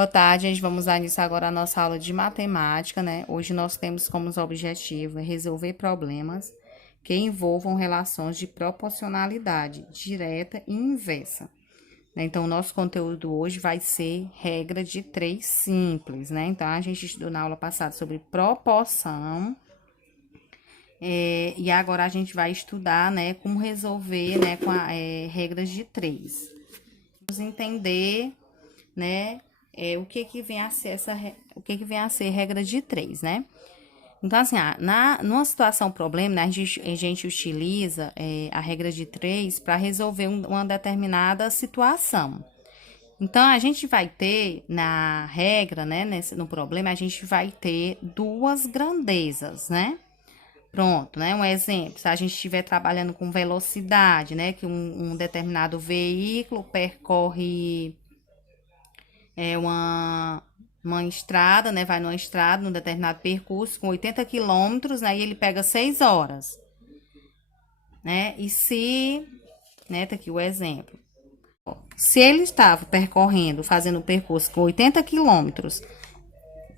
Boa tarde, gente. Vamos dar início agora à nossa aula de matemática, né? Hoje nós temos como objetivo resolver problemas que envolvam relações de proporcionalidade direta e inversa, né? Então, o nosso conteúdo hoje vai ser regra de 3 simples, né? Então, a gente estudou na aula passada sobre proporção, e agora a gente vai estudar, né, como resolver, né, com regras de 3. Vamos entender, né, o que que vem a ser o que que vem a ser regra de 3, né? Então, assim, numa situação problema, né, a gente utiliza a regra de 3 para resolver uma determinada situação. Então, a gente vai ter na regra, né, no problema, a gente vai ter duas grandezas, né? Pronto, né? Um exemplo, se a gente estiver trabalhando com velocidade, né, que um determinado veículo percorre uma estrada, né? Vai numa estrada, num determinado percurso, com 80 quilômetros, né? E ele pega 6 horas, né? E se, né? Tá aqui o exemplo. Se ele estava percorrendo, fazendo o percurso com 80 quilômetros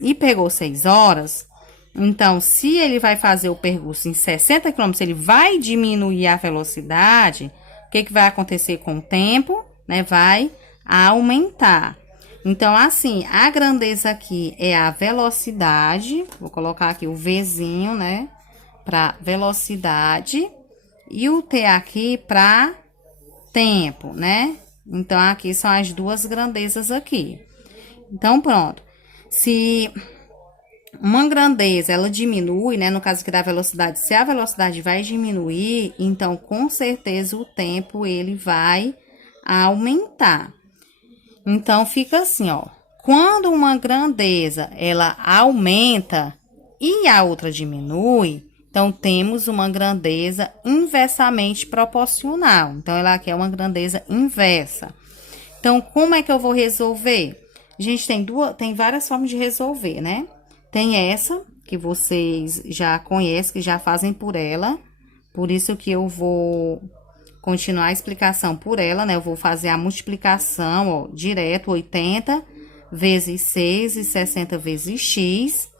e pegou 6 horas, então, se ele vai fazer o percurso em 60 quilômetros, ele vai diminuir a velocidade, o que que vai acontecer com o tempo, né? Vai aumentar. Então, assim, a grandeza aqui é a velocidade, vou colocar aqui o Vzinho, né, para velocidade, e o T aqui para tempo, né? Então, aqui são as duas grandezas aqui. Então, pronto. Se uma grandeza, ela diminui, né, no caso aqui da velocidade, se a velocidade vai diminuir, então, com certeza, o tempo, ele vai aumentar. Então, fica assim, ó. Quando uma grandeza, ela aumenta e a outra diminui, então, temos uma grandeza inversamente proporcional. Então, ela aqui é uma grandeza inversa. Então, como é que eu vou resolver? A gente tem várias formas de resolver, né? Tem essa, que vocês já conhecem, que já fazem por ela. Por isso que eu vou continuar a explicação por ela, né? Eu vou fazer a multiplicação, ó, direto, 80 vezes 6 e 60 vezes x.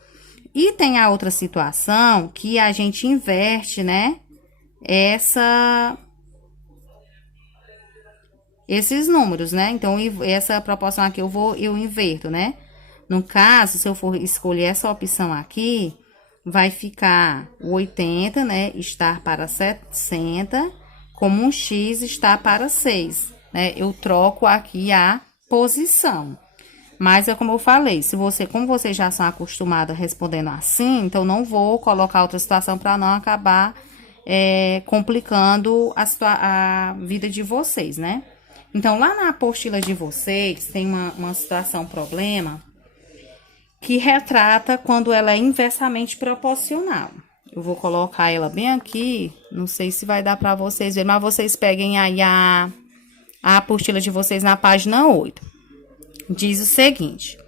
E tem a outra situação que a gente inverte, né? Esses números, né? Então, essa proporção aqui eu inverto, né? No caso, se eu for escolher essa opção aqui, vai ficar o 80, né? Estar para 60, como um x está para 6, né? Eu troco aqui a posição. Mas é como eu falei, como vocês já são acostumados respondendo assim, então não vou colocar outra situação para não acabar complicando a vida de vocês, né? Então, lá na apostila de vocês, tem uma situação, problema, que retrata quando ela é inversamente proporcional. Eu vou colocar ela bem aqui, não sei se vai dar para vocês verem, mas vocês peguem aí a apostila de vocês na página 8. Diz o seguinte: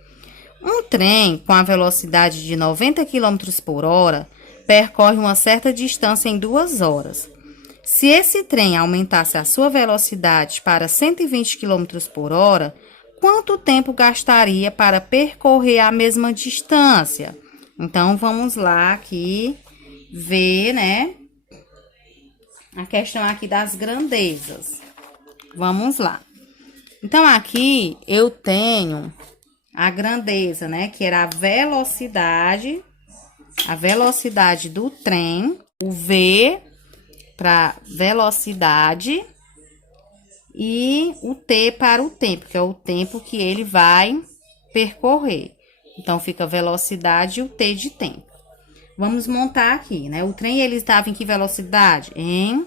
um trem com a velocidade de 90 km por hora percorre uma certa distância em 2 horas. Se esse trem aumentasse a sua velocidade para 120 km por hora, quanto tempo gastaria para percorrer a mesma distância? Então, vamos lá aqui ver, né, a questão aqui das grandezas. Vamos lá. Então, aqui eu tenho a grandeza, né, que era a velocidade do trem, o V para velocidade e o T para o tempo, que é o tempo que ele vai percorrer. Então, fica velocidade e o T de tempo. Vamos montar aqui, né? O trem, ele estava em que velocidade? Em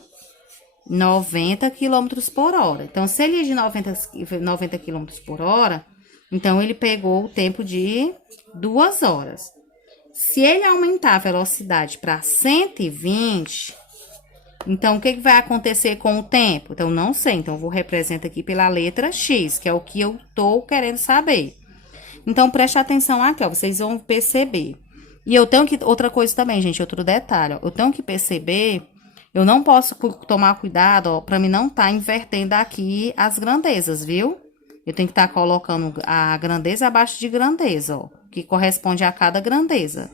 90 km por hora. Então, se ele é de 90 km por hora, então, ele pegou o tempo de 2 horas. Se ele aumentar a velocidade para 120, então, o que vai acontecer com o tempo? Então, não sei. Então, eu vou representar aqui pela letra X, que é o que eu tô querendo saber. Então, preste atenção aqui, ó. Vocês vão perceber. E eu tenho que... Outra coisa também, gente, outro detalhe, ó. Eu tenho que perceber... Eu não posso tomar cuidado, ó, pra mim não tá invertendo aqui as grandezas, viu? eu tenho que estar colocando a grandeza abaixo de grandeza, ó, que corresponde a cada grandeza.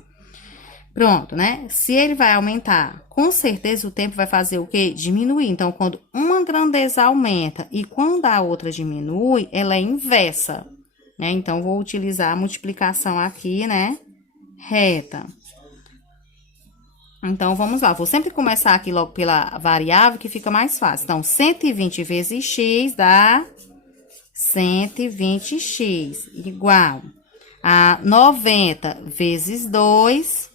Pronto, né? Se ele vai aumentar, com certeza o tempo vai fazer o quê? Diminuir. Então, quando uma grandeza aumenta e quando a outra diminui, ela é inversa, né? Então, vou utilizar a multiplicação aqui, né? Reta. Então, vamos lá. Vou sempre começar aqui logo pela variável, que fica mais fácil. Então, 120 vezes x dá 120x, igual a 90 vezes 2,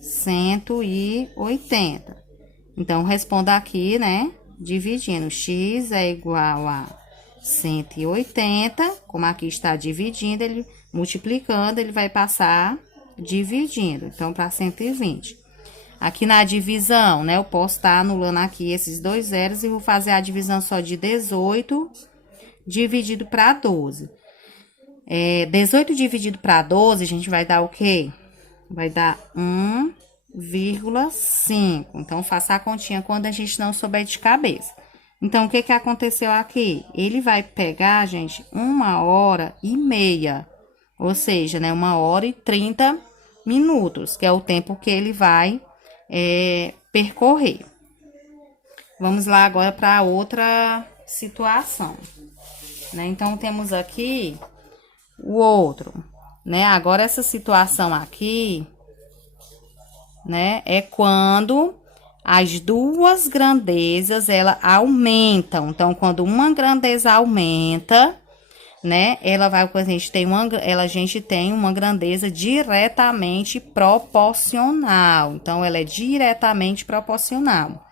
180. Então, responda aqui, né? Dividindo. X é igual a 180. Como aqui está dividindo, ele multiplicando, ele vai passar dividindo. Então, para 120. Aqui na divisão, né? Eu posso estar anulando aqui esses dois zeros e vou fazer a divisão só de 18 dividido para 12. 18 dividido para 12, a gente vai dar o quê? Vai dar 1,5. Então, faça a continha quando a gente não souber de cabeça. Então, o que que aconteceu aqui? Ele vai pegar, gente, 1h30. Ou seja, né, 1h30 minutos, que é o tempo que ele vai percorrer. Vamos lá agora para outra situação, né? Então, temos aqui o outro, né? Agora, essa situação aqui, né, é quando as duas grandezas, ela aumentam. Então, quando uma grandeza aumenta, né, ela vai, a gente tem uma grandeza diretamente proporcional. Então, ela é diretamente proporcional.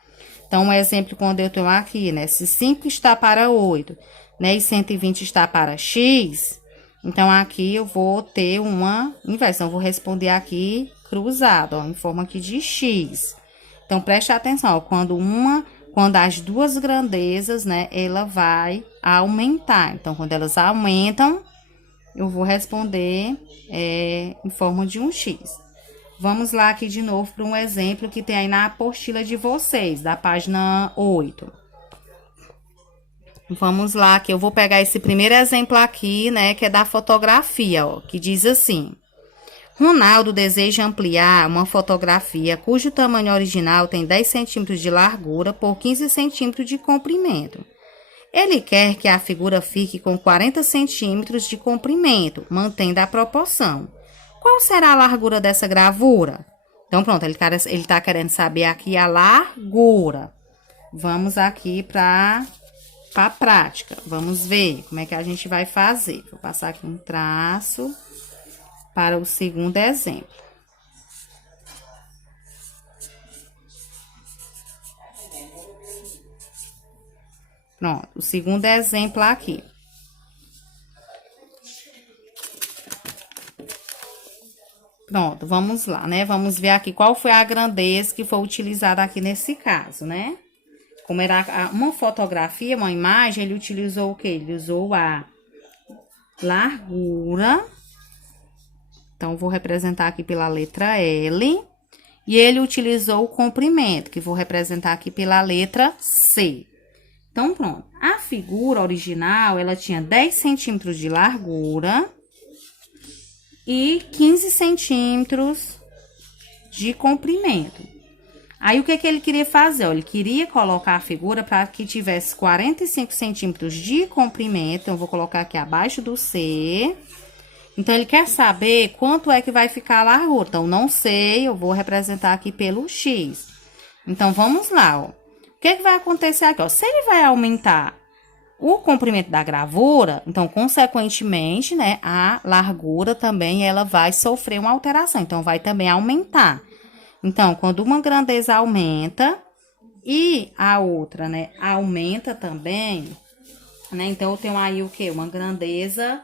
Então, um exemplo, quando eu tenho aqui, né, se 5 está para 8, né, e 120 está para x, então, aqui eu vou ter uma inversão. Vou responder aqui cruzado, ó, em forma aqui de x. Então, preste atenção, ó, quando as duas grandezas, né, ela vai aumentar. Então, quando elas aumentam, eu vou responder em forma de um x. Vamos lá aqui de novo para um exemplo que tem aí na apostila de vocês, da página 8. Vamos lá, que eu vou pegar esse primeiro exemplo aqui, né, que é da fotografia, ó, que diz assim: Ronaldo deseja ampliar uma fotografia cujo tamanho original tem 10 centímetros de largura por 15 centímetros de comprimento. Ele quer que a figura fique com 40 centímetros de comprimento, mantendo a proporção. Qual será a largura dessa gravura? Então, pronto, ele tá querendo saber aqui a largura. Vamos aqui para a prática. Vamos ver como é que a gente vai fazer. Vou passar aqui um traço para o segundo exemplo. Pronto, o segundo exemplo aqui. Pronto, vamos lá, né? Vamos ver aqui qual foi a grandeza que foi utilizada aqui nesse caso, né? Como era uma fotografia, uma imagem, ele utilizou o quê? Ele usou a largura. Então, vou representar aqui pela letra L. E ele utilizou o comprimento, que vou representar aqui pela letra C. Então, pronto. A figura original, ela tinha 10 centímetros de largura e 15 centímetros de comprimento. Aí, o que que ele queria fazer? Ó, ele queria colocar a figura para que tivesse 45 centímetros de comprimento. Então, eu vou colocar aqui abaixo do C. Então, ele quer saber quanto é que vai ficar a largura. Então, não sei, eu vou representar aqui pelo X. Então, vamos lá, ó. O que que vai acontecer aqui, ó? Se ele vai aumentar o comprimento da gravura, então, consequentemente, né, a largura também, ela vai sofrer uma alteração. Então, vai também aumentar. Então, quando uma grandeza aumenta e a outra, né, aumenta também, né? Então, eu tenho aí o quê? Uma grandeza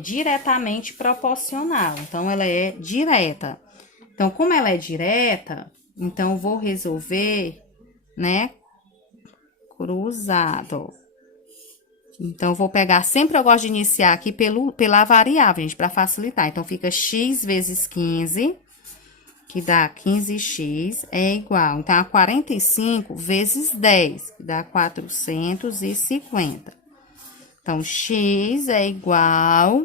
diretamente proporcional. Então, ela é direta. Então, como ela é direta, então, eu vou resolver, né, cruzado. Então, eu vou pegar, sempre eu gosto de iniciar aqui pela variável, gente, para facilitar. Então, fica x vezes 15, que dá 15x, é igual, então, a 45 vezes 10, que dá 450. Então, x é igual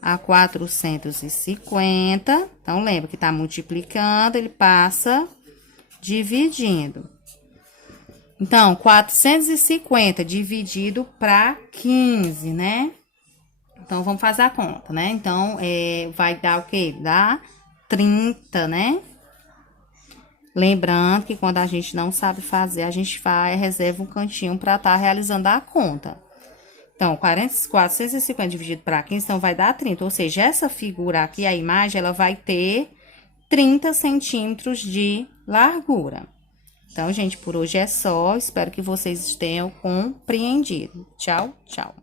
a 450. Então, lembra que tá multiplicando, ele passa dividindo. Então, 450 dividido para 15, né? Então, vamos fazer a conta, né? Então, vai dar o quê? Dá 30, né? Lembrando que quando a gente não sabe fazer, a gente reserva um cantinho para estar realizando a conta. Então, 450 dividido para 15, então vai dar 30. Ou seja, essa figura aqui, a imagem, ela vai ter 30 centímetros de largura. Então, gente, por hoje é só. Espero que vocês tenham compreendido. Tchau, tchau.